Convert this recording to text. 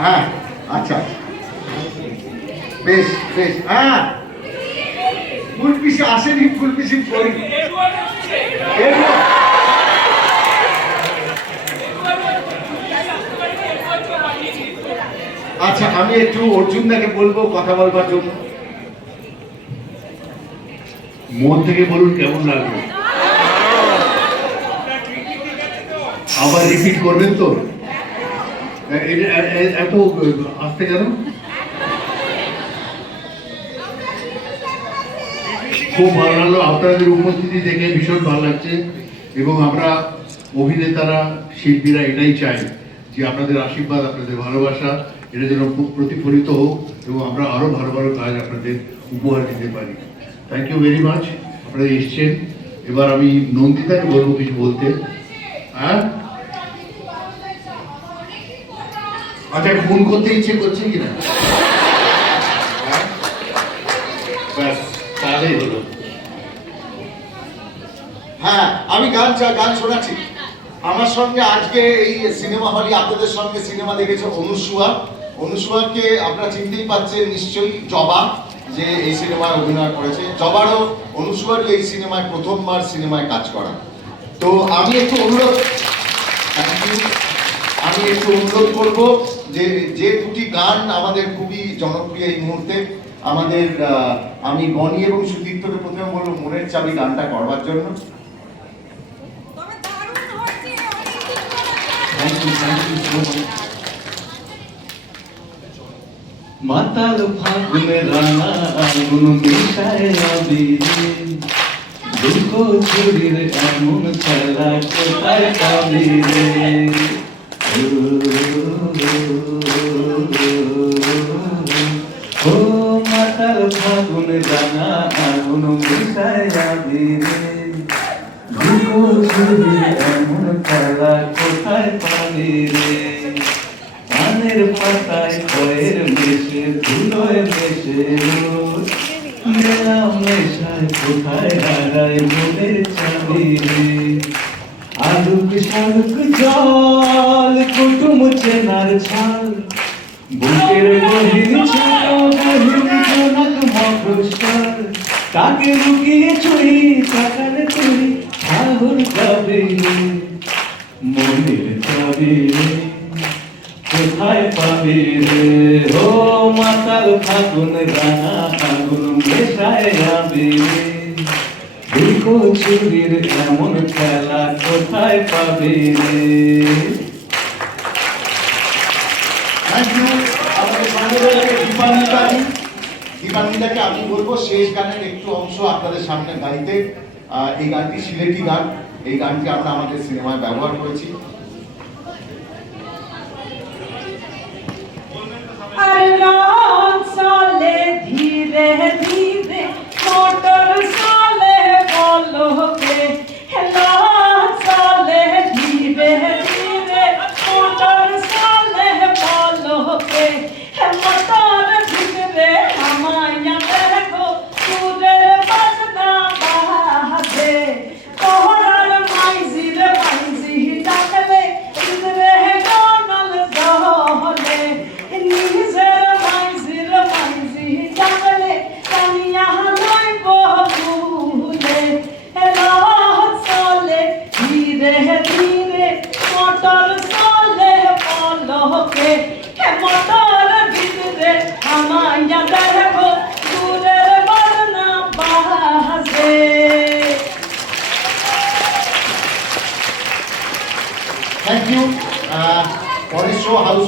হ্যাঁ আচ্ছা বেশ বেশ। হ্যাঁ ফুল পিসি আসেনি, ফুল পিসি কই? আচ্ছা আমি একটু অর্জুনদাকে বলবো কথা বলবার জন্য। মন থেকে বলুন কেমন লাগলো, আবার রিপিট করবেন তো? এত আসতে কেন? খুব ভালো লাগলো আপনাদের উপস্থিতি দেখে, ভীষণ ভালো লাগছে। এবং আমরা অভিনেতারা, শিল্পীরা এটাই চাই যে আপনাদের আশীর্বাদ, আপনাদের ভালোবাসা এটা যেন প্রতিফলিত হোক এবং আমরা আরো ভালো ভালো কাজ আপনাদের উপহার দিতে পারি। থ্যাংক ইউ ভেরি মাচ, আপনারা এসছেন। এবার আমি নন্দিতাকে বলবো কিছু বলতে। হ্যাঁ আচ্ছা, ফোন করতে ইচ্ছে করছে কিনা? ব্যাস তাহলেই হলো। হ্যাঁ আমি গান শোনাচ্ছি। আমার সঙ্গে আজকে এই সিনেমা হলে আপনাদের সঙ্গে সিনেমা দেখেছে অনুসুয়াকে আপনারা চিনতেই পাচ্ছেন নিশ্চয়ই, জবা, যে এই সিনেমায় অভিনয় করেছে। জবারও অনুসুয়ারও এই সিনেমায় প্রথমবার সিনেমায় কাজ করা। তো আমি একটু অনুরোধ করব যে দুটি গান আমাদের খুবই জনপ্রিয় এই মুহূর্তে, আমাদের আমি বনি এবং সুদীপ্তকে প্রথমে বলবো মনের চাবি গানটা করবার জন্য। মাতাল ফাগুনে রাঙা আগুন মিশায় আবিরে, দুঃখ চুরির এমন খেলা কোথায় পাবি রে? ও মাতাল ফাগুনে রাঙা আগুন মিশায় আবিরে, দুঃখ চুরির এমন খেলা কোথায় পাবি রে? কানের পাতায় কয়ের মেশে ধুলোয় মেশে রোজ, মেলাম মেশায় কোথায় হারায় মনের চাবি রে? আলুক শালুক জল কুটুম চেনার ছাল, বুকের গহীন ছোট গহীন জনক মফস্বল, তাকে লুকিয়ে ছুঁই তাকালে তুই ঠাকুর যাবি রে? মনের চাবি রে কোথায় পাবি রে? ও মাতাল ফাগুন রাঙা আগুন মেশায় আবি রে, দুঃখ চুরির এমন খেলা কোথায় পাবি রে? দীপান্বিতাকে আমি বলবো শেষ গানের একটু অংশ আপনাদের সামনে গাইতে। এই গানটি সিলেটি গান, এই গানটি আমরা আমাদের সিনেমায় ব্যবহার করেছি। চলে ধীরে ধীরে মোটর চলে বলকে, চলে ধীরে ধীরে মোটর চলে বলকে, মোটর ভিতরে আমায় দেখো সুরের বাজনা বাজে, তোহরার মাইজির মাইজি ডাকলে ভিতরে গনল দহলে, নিজের মাইজির মাইজি ডাকলে কানিয়া নয় বহুলে, চলে ধীরে ধীরে মোটর চলে বলকে, মোটর ভিতরে আমায় দেখো সুরের বাজনা বাজে। Thank you. পরের শো হাউস